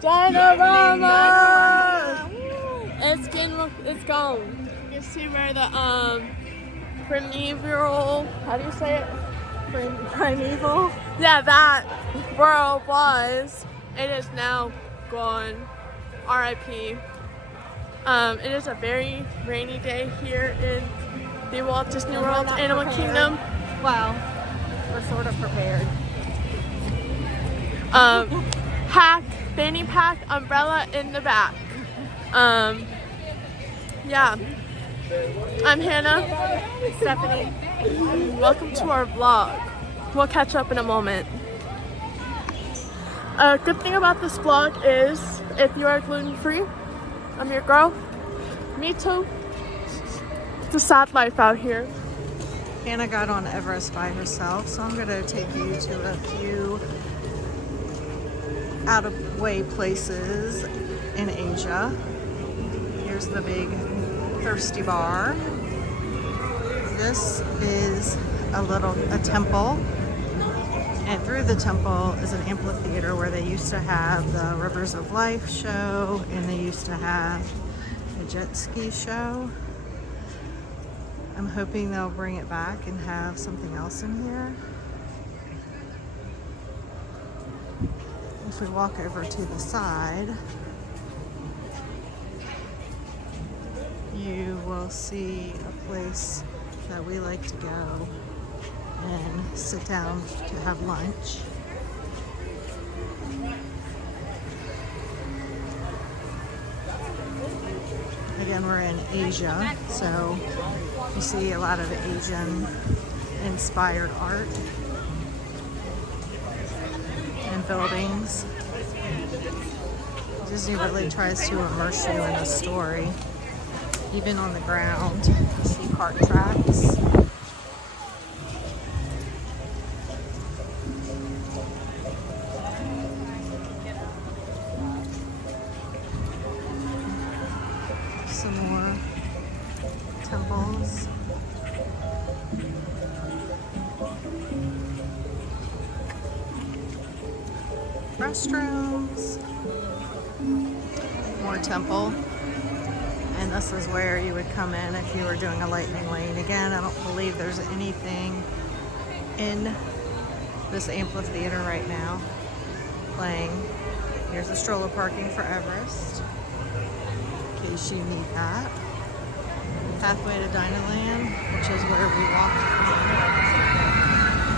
Dinorama! It's gone. You can see where the primeval, how do you say it? Primeval? Yeah, that world was. It is now gone. R.I.P. It is a very rainy day here in the Walt Disney World Animal Kingdom. Well, we're sort of prepared. Fanny pack, umbrella in the back. Yeah. I'm Hannah. Stephanie. Welcome to our vlog. We'll catch up in a moment. A good thing about this vlog is if you are gluten-free, I'm your girl. Me too. It's a sad life out here. Hannah got on Everest by herself, so I'm going to take you to a few out-of-way places in Asia. Here's the big thirsty bar. This is a temple, and through the temple is an amphitheater where they used to have the Rivers of Life show, and they used to have a jet ski show. I'm hoping they'll bring it back and have something else in here. If we walk over to the side, you will see a place that we like to go and sit down to have lunch. Again, we're in Asia, so you see a lot of Asian inspired art and buildings. Disney really tries to immerse you in the story. Even on the ground, you see cart tracks. Some more temples. Restrooms. More temple. And this is where you would come in if you were doing a lightning lane. Again, I don't believe there's anything in this amphitheater right now playing. Here's the stroller parking for Everest, in case you need that. Pathway to Dinoland, which is where we walk.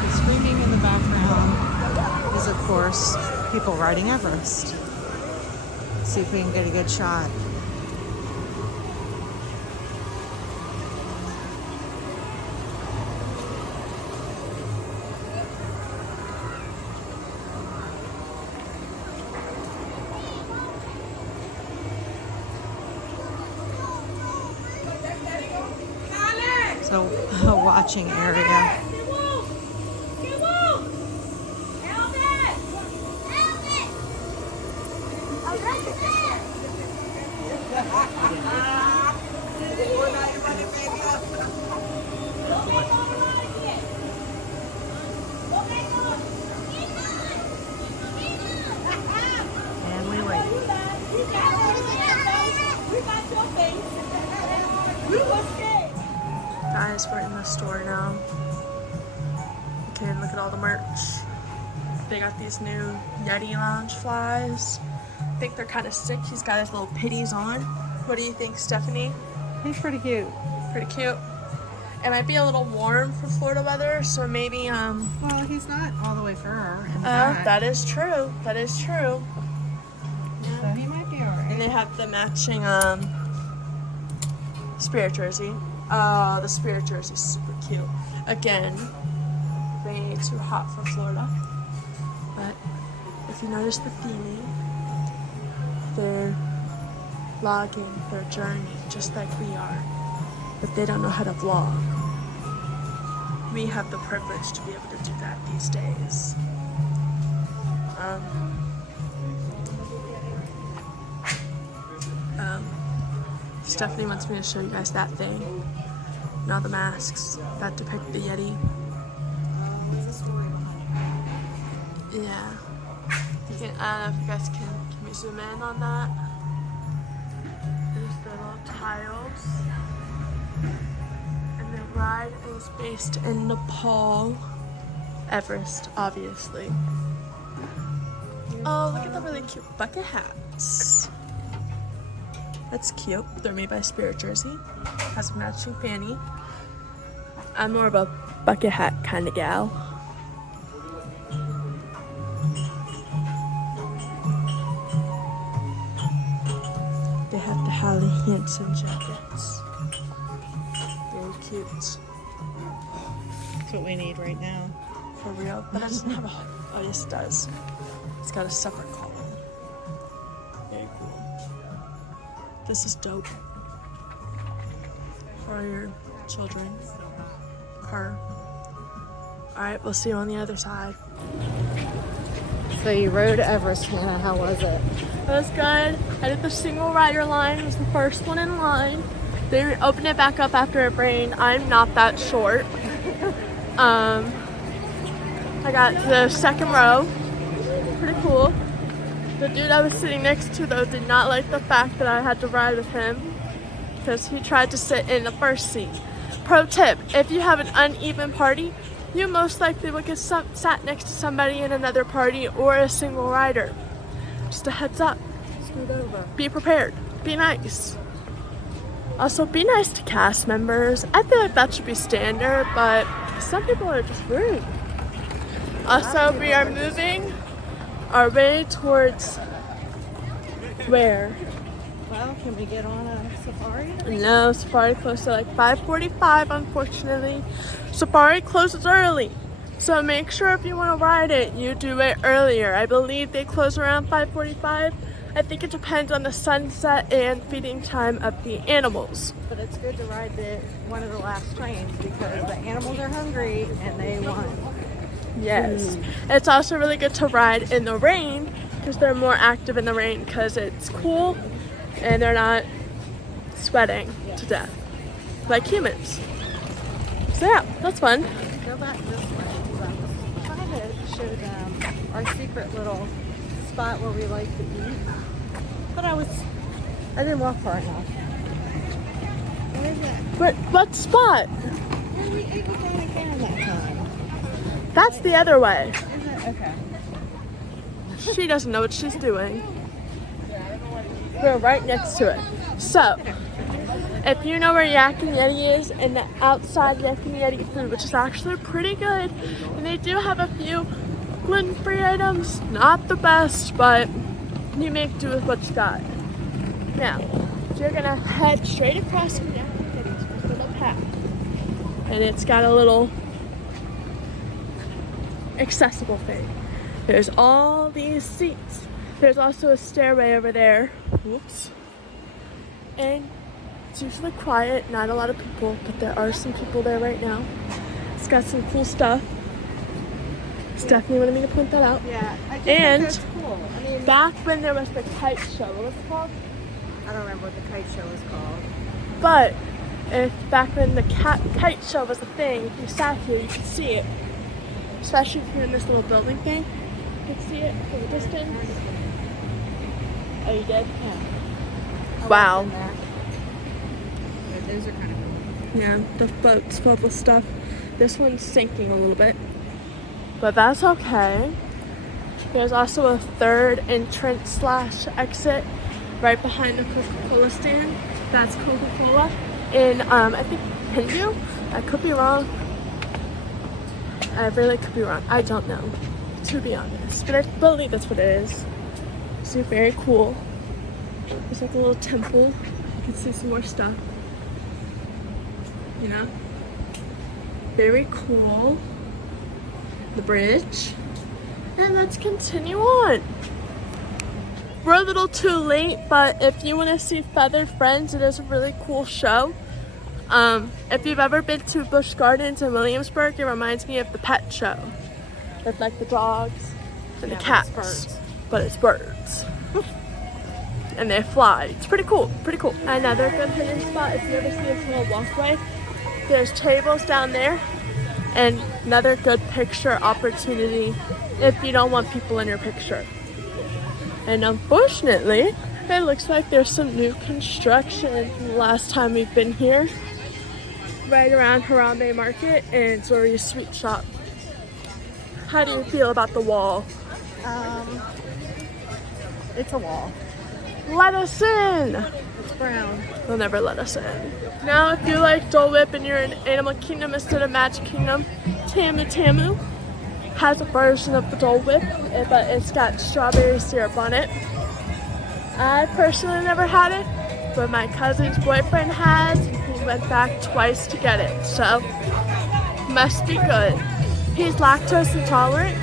The screaming in the background is, of course, people riding Everest. Let's see if we can get a good shot. So, a watching area. And we wait. Guys, we're in the store now. Okay, look at all the merch. They got these new Yeti lounge flies. I think they're kind of sick. He's got his little pitties on. What do you think, Stephanie? He's pretty cute. Pretty cute. It might be a little warm for Florida weather, so maybe Well, he's not all the way fur. In the back, that is true. That is true. so he might be alright. And they have the matching spirit jersey. Oh, the spirit jersey is super cute. Again, way too hot for Florida. But if you notice the theming, they're vlogging their journey just like we are. But they don't know how to vlog. We have the privilege to be able to do that these days. Stephanie wants me to show you guys that thing. And all the masks that depict the Yeti. Yeah. You I don't know if you guys can we zoom in on that? There's the little tiles. And the ride is based in Nepal. Everest, obviously. Oh, look at the really cute bucket hats. That's cute. They're made by Spirit Jersey. Has a matching fanny. I'm more of a bucket hat kind of gal. They have the Holly Hansen jackets. Very cute. That's what we need right now. For real. But it doesn't have a... Oh, yes it does. It's got a separate collar. Very cool. This is dope. For your children. Her. Alright, we'll see you on the other side. So you rode Everest, Hannah. How was it? It was good. I did the single rider line. It was the first one in line. They opened it back up after it rained. I'm not that short. I got the second row. Pretty cool. The dude I was sitting next to, though, did not like the fact that I had to ride with him because he tried to sit in the first seat. Pro tip, if you have an uneven party, you most likely will get sat next to somebody in another party or a single rider. Just a heads up. Scoot over. Be prepared. Be nice. Also, be nice to cast members. I feel like that should be standard, but some people are just rude. Also, we are moving our way towards where? Well, can we get on a safari? No, safari closes at like 5:45, unfortunately. Safari closes early. So make sure if you want to ride it, you do it earlier. I believe they close around 5:45. I think it depends on the sunset and feeding time of the animals. But it's good to ride one of the last trains because the animals are hungry and they want. Yes. It's also really good to ride in the rain because they're more active in the rain because it's cool and they're not sweating to death like humans. So yeah, that's fun. Go back this way because I was trying to show them our secret little spot where we like to eat. But I didn't walk far enough. What is that? What spot? Where we ate with Dino again that time. That's the other way. Is it? Okay. She doesn't know what she's doing. We're right next to it. So, if you know where Yak and Yeti is, and the outside Yak and Yeti food, which is actually pretty good, and they do have a few gluten-free items, not the best, but you make do with what you got. Now, you're gonna head straight across from Yak and Yeti's little path, and it's got a little accessible thing. There's all these seats. There's also a stairway over there. Whoops. And it's usually quiet, not a lot of people, but there are some people there right now. It's got some cool stuff. Stephanie wanted me to point that out. Yeah, I just And think that's cool. I mean, back when there was the kite show, what was it called? I don't remember what the kite show was called. But if back when the kite show was a thing, if you sat here, you could see it. Especially if you're in this little building thing. You could see it from a distance. Oh, you did? Yeah. Wow. Yeah, those are kind of cool. Yeah, the boat's filled with stuff. This one's sinking a little bit. But that's okay. There's also a third entrance / exit right behind the Coca-Cola stand. That's Coca-Cola in, I think, Hindu. I could be wrong. I really could be wrong. I don't know, to be honest. But I believe that's what it is. So very cool. There's like a little temple. You can see some more stuff. You know? Very cool. The bridge. And let's continue on. We're a little too late, but if you want to see Feathered Friends, it is a really cool show. If you've ever been to Busch Gardens in Williamsburg, it reminds me of the pet show. With like the dogs and the cats. But it's birds. And they fly. It's pretty cool. Pretty cool. Another good hidden spot, if you ever see this little walkway, there's tables down there. And another good picture opportunity if you don't want people in your picture. And unfortunately, it looks like there's some new construction from the last time we've been here. Right around Harambe Market and Zori's Sweet Shop. How do you feel about the wall? It's a wall. Let us in! It's brown. They'll never let us in. Now, if you like Dole Whip and you're in Animal Kingdom instead of Magic Kingdom, Tamu Tamu has a version of the Dole Whip, but it's got strawberry syrup on it. I personally never had it, but my cousin's boyfriend has, and he went back twice to get it, so must be good. He's lactose intolerant,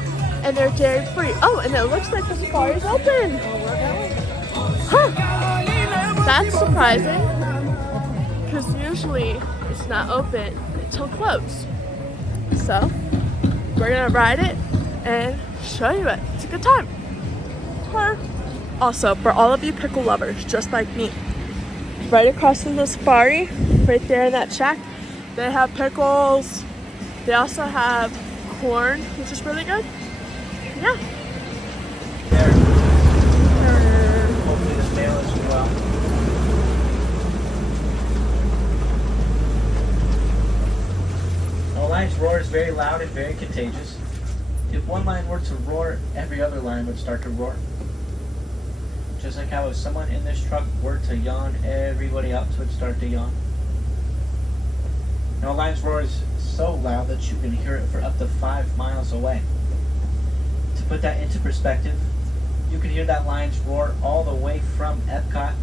and they're dairy free. Oh, and it looks like the safari's open. Huh. That's surprising, because usually it's not open until close. So, we're gonna ride it and show you it. It's a good time. Also, for all of you pickle lovers, just like me, right across from the safari, right there in that shack, they have pickles. They also have corn, which is really good. Yeah. There. Hopefully this mail is well. The lion's roar is very loud and very contagious. If one lion were to roar, every other lion would start to roar. Just like how if someone in this truck were to yawn, everybody else would start to yawn. Now a lion's roar is so loud that you can hear it for up to 5 miles away. To put that into perspective, you can hear that lion's roar all the way from Epcot